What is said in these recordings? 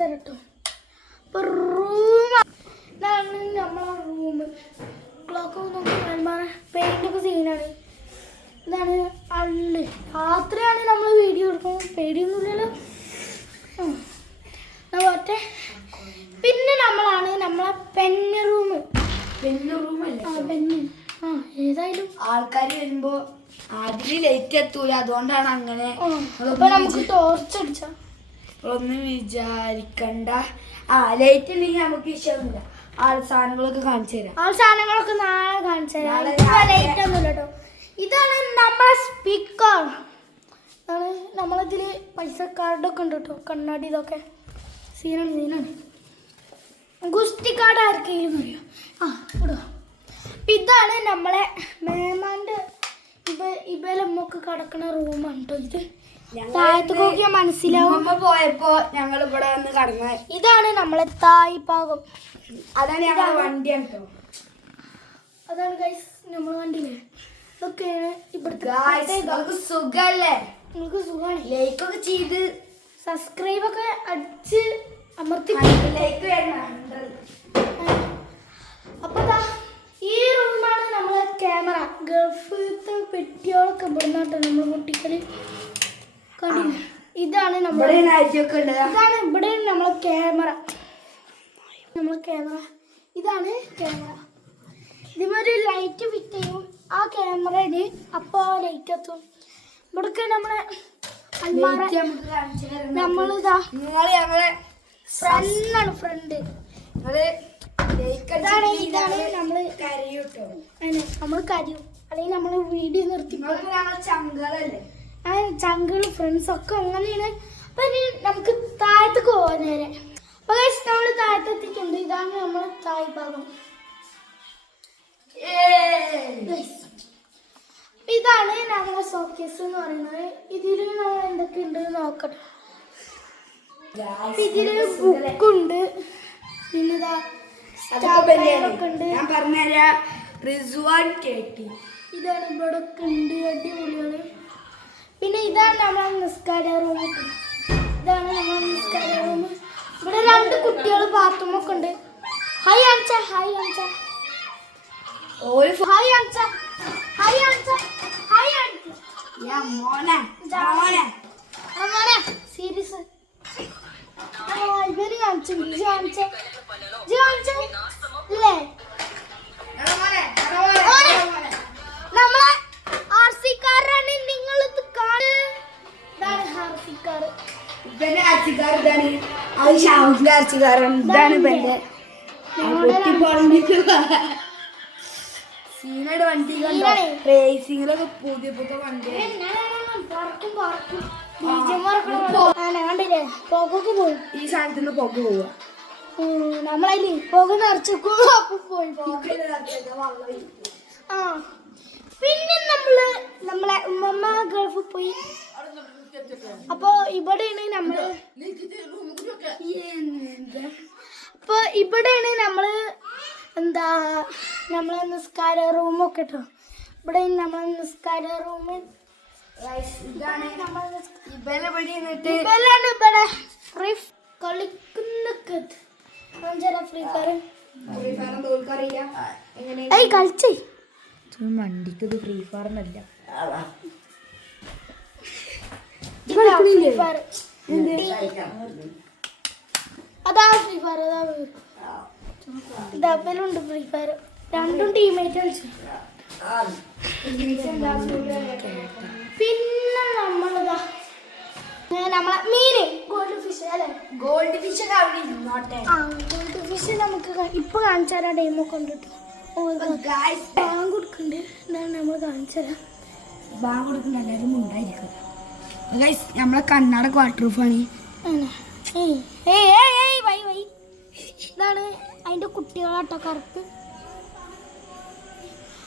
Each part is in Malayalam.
കാണിച്ചു തരട്ടോ. ഇപ്പൊ റൂം ഇതാണ് നമ്മളെ റൂം. ക്ലോക്ക് നോക്കി പെയിൻ്റൊക്കെ സീനാണ്. ഇതാണ് അള്ള്. രാത്രിയാണ് നമ്മൾ വീഡിയോ എടുക്കുന്നത്. പേടിയൊന്നുമില്ലല്ലോ. മറ്റേ പിന്നെ നമ്മളാണ് നമ്മളെ പെന്ന് റൂം. ഏതായാലും ആൾക്കാർ വരുമ്പോ അതില് ലൈറ്റ് എത്തൂല, അതുകൊണ്ടാണ് അങ്ങനെ. നമുക്ക് ടോർച്ച് അടിച്ച ഒന്നും വിചാരിക്കണ്ട. ലൈറ്റ് ഇല്ലെങ്കിൽ നമുക്ക് വിഷയമില്ല. സാധനങ്ങളൊക്കെ കാണിച്ചു തരാം. സാധനങ്ങളൊക്കെ നാളെ കാണിച്ചു തരാം. ലൈറ്റ് ഒന്നുമില്ല കേട്ടോ. ഇതാണ് നമ്മളെ സ്പീക്കർ. നമ്മളതിൽ പൈസ കാർഡൊക്കെ ഉണ്ട് കേട്ടോ. കണ്ണാടി ഇതൊക്കെ സീനാണ്. ഗുസ്തി കാർഡ് ആർക്കെങ്കിലും അറിയാം. ഇടുക. ഇതാണ് നമ്മളെ മേമാൻ്റെ ഇവലമ്മൊക്കെ കിടക്കുന്ന റൂമാണ് കേട്ടോ. ഇത് താഴത്തേക്ക് നോക്കിയാൽ മനസ്സിലാവും. പോയപ്പോ ഞങ്ങൾ ഇവിടെ വന്ന് കടന്ന ഇതാണ് നമ്മളെ തായ് ഭാഗം. അതാണ് ഞങ്ങളുടെ വണ്ടിയാണ് കേട്ടോ. അതാണ് ഗൈസ് നമ്മൾ കണ്ടില്ലേ. ഇതൊക്കെയാണ് ഇവിടുത്തെ സുഖല്ലേ. നിങ്ങൾക്ക് സുഖമാണ്. ലൈക്കൊക്കെ ചെയ്ത് സബ്സ്ക്രൈബൊക്കെ അടിച്ച് അമർത്തി ലൈക്ക് വരണം. അപ്പൊ ഈ റൂമാണ് നമ്മളെ ക്യാമറ. ഗൾഫിലത്തെ പെട്ടിയോളൊക്കെ ഇവിടുന്നാട്ടോ നമ്മൾ പൊട്ടിക്കല്. ഇതാണ് നമ്മുടെ ഇതാണ് ഇവിടെ നമ്മളെ ക്യാമറ. ഇതാണ് ക്യാമറ. ഇതുമാതിരി ലൈറ്റ് ഫിറ്റ് ചെയ്യും ആ ക്യാമറയില്. അപ്പോൾ ലൈറ്റ് എത്തും. ഇവിടൊക്കെ നമ്മളെ നമ്മളിതാ ഫ്രണ്ടാണ്. ഫ്രണ്ട് ഇതാണ് നമ്മള് നമ്മൾ കരയും. അല്ലെങ്കിൽ നമ്മൾ വീഡിയോ നിർത്തി ചങ്കള് ഫ്രണ്ട്സ് ഒക്കെ അങ്ങനെയാണ്. അപ്പൊ ഇനി നമുക്ക് താഴത്തേക്ക് പോവാൻ നേരെ. അപ്പൊ നമ്മൾ താഴത്തെത്തിയിട്ടുണ്ട്. ഇതാണ് നമ്മളെ തായ് ഭാഗം. ഇതാണ് നമ്മളെ ഷോക്കേസ് എന്ന് പറയുന്നത്. ഇതില് നമ്മൾ എന്തൊക്കെ ഉണ്ട് നോക്കട്ടെ. ഇതില് ബുക്കുണ്ട്. പിന്നെ ഇതാണ് ഇവിടെ ഒക്കെ ഉണ്ട്. അടിപൊളിയാണ്. പിന്നെ ഇതാണ് നമ്മളെ നിസ്കാര റൂം. ഇതാണ് നമ്മളെ നിസ്കാര റൂം. ഇവിടെ 2 കുട്ടികൾ ബാത്റൂമൊക്കെ ഉണ്ട്. ഹായ് അംച്ച. ഹായ് അംച്ച. ഹായ് അംച്ച. ഹായ് അംച്ച. ഹായ് അംച്ച. മോനെ സീരിയസ്. ഇവര് കാണിച്ചു. ഇല്ലേ നമ്മളെ ആർസിക്കാരാണ്. നിങ്ങൾ ഇത് കാണുക. ഇതാണ് ആർസിക്കാർ. വണ്ടി റേസിങ്ങിലൊക്കെ പുതിയ പുതിയ വണ്ടി കണ്ടില്ലേ. പുകക്ക് പോയി. ഈ സാധനത്തിന് പുക പോവുക. നമ്മളതില് പുക നിറച്ചു പോയി. പിന്നെ നമ്മളെ ഉമ്മമ്മ ഗൾഫിൽ പോയി. അപ്പൊ ഇവിടെയാണ് നമ്മള് എന്താ നമ്മളെ നിസ്കാര റൂമൊക്കെ കേട്ടോ. ഇവിടെ നമ്മളെ നിസ്കാര റൂം. ഇവിടെ ഫ്രീ കളിക്കുന്നൊക്കെ ഫ്രീ ഫയർ കളിച്ചേ. വണ്ടിക്കത് ഫ്രീ ഫയർ എന്നല്ല. അതാ ഫ്രീ ഫയർ. ഇതാപ്പലുണ്ട് ഫ്രീ ഫയർ. 2 ടീമായിട്ട് കളിച്ചു. പിന്നെ നമ്മളെ മീന് ഗോൾഡ് ഫിഷ് അല്ലേ. ഗോൾഡ് ഫിഷ് ഗോൾഡ് ഫിഷ് നമുക്ക് ഇപ്പൊ കാണിച്ചു തരാം. ഡെയിമൊക്കെ ഉണ്ട് കേട്ടോ. ബാങ്ക് കൊടുക്കുന്നുണ്ട്. എന്താണ് നമ്മൾ കാണിച്ചു തരാം. ബാങ്ക് കൊടുക്കുന്ന എല്ലാവരും ഉണ്ടായിരിക്കും. നമ്മളെ കർണാടക വാട്ടർ പ്രൂഫാണ്. ഇതാണ് അതിന്റെ കുട്ടികളാട്ടോ കറുപ്പ്.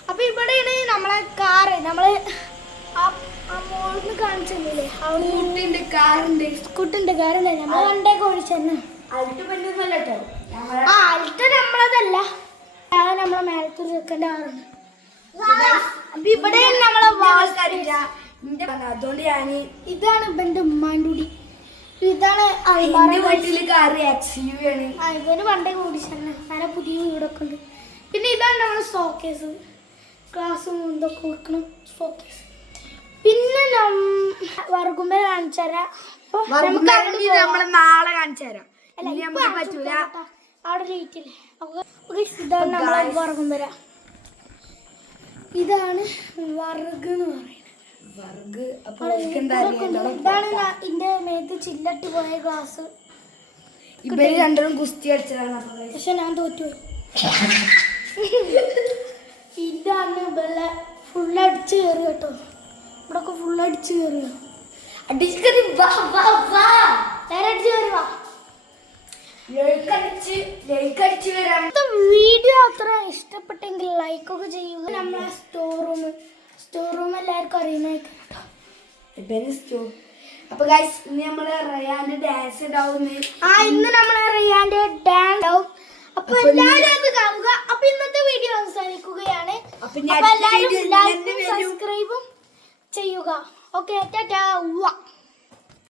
അപ്പൊ ഇവിടെയാണ് നമ്മളെ കാറ്. നമ്മള് മോളിന്ന് കാണിച്ചില്ലേ. സ്കൂട്ടിന്റെ കാറുണ്ട്. നമ്മളെ വണ്ടേക്ക് ഓടിച്ചെന്നെ. അൾട്ട നമ്മളതല്ല. നമ്മളെ മേലത്ത് ചെറുക്കൻ്റെ കാറുണ്ട്. അപ്പൊ ഇവിടെ നമ്മളെ അതുകൊണ്ട് ഞാൻ ഇതാണ് ഇവന്റെ ഉമ്മാൻ്റെ കൂടി. ഇതാണ് എന്റെ വീട്ടില് കാറ് XUV ആണ്. ഇവന് പണ്ടേ ഓടിച്ചല്ലേ നല്ല പുതിയ വീടൊക്കെ ഉണ്ട്. പിന്നെ ഇതാണ് നമ്മുടെ സ്റ്റോക്കേസ്, ഗ്ലാസും ഇതൊക്കെ വെക്കണം സ്റ്റോക്കേസ്. പിന്നെ വർഗുമ്പേ കാണിച്ചുതരാം. നമ്മള് നാളെ കാണിച്ചു തരാം. പറ്റൂല അവിടെ ലൈറ്റില്ലേ. ഇതാണ് നമ്മളെ വർഗുമ്പര. ഇതാണ് വർഗ് എന്ന് പറയുന്നത്. ഇതാണ് ഇതിന്റെ മേത്ത് ചില്ലട്ടി പോയ ഗ്ലാസ്. ഇവര് രണ്ടും കുസ്തി അടിച്ചതാണ്. പക്ഷെ ഞാൻ തോറ്റുപോയി. ഇതാണ് ഇവളെ ഫുള്ളടിച്ച് കയറി കേട്ടോ. ഇവിടൊക്കെ ഫുള്ളടിച്ച് കയറിയോ. അടിച്ച് കയറി വാ. വീഡിയോ അത്ര ഇഷ്ടപ്പെട്ടെങ്കിൽ ലൈക്കൊക്കെ ചെയ്യുക. നമ്മളെ സ്റ്റോർ റൂം എല്ലാവർക്കും അറിയുന്നതായിരിക്കും. അപ്പൊ ഗൈസ് ഇന്ന് നമ്മള് റയാന്റെ ഡാൻസ് ഉണ്ടാവും. ഇന്ന് നമ്മളെ റയാന്റെ ഡാൻസ് ഉണ്ടാവും. അപ്പൊ എല്ലാവരും അത് കാണുക. അപ്പൊ ഇന്നത്തെ വീഡിയോ അവസാനിക്കുകയാണ്. അപ്പൊ എല്ലാവരും ലൈക്കും സബ്സ്ക്രൈബും ചെയ്യുക. ഓക്കെ ടാറ്റാ.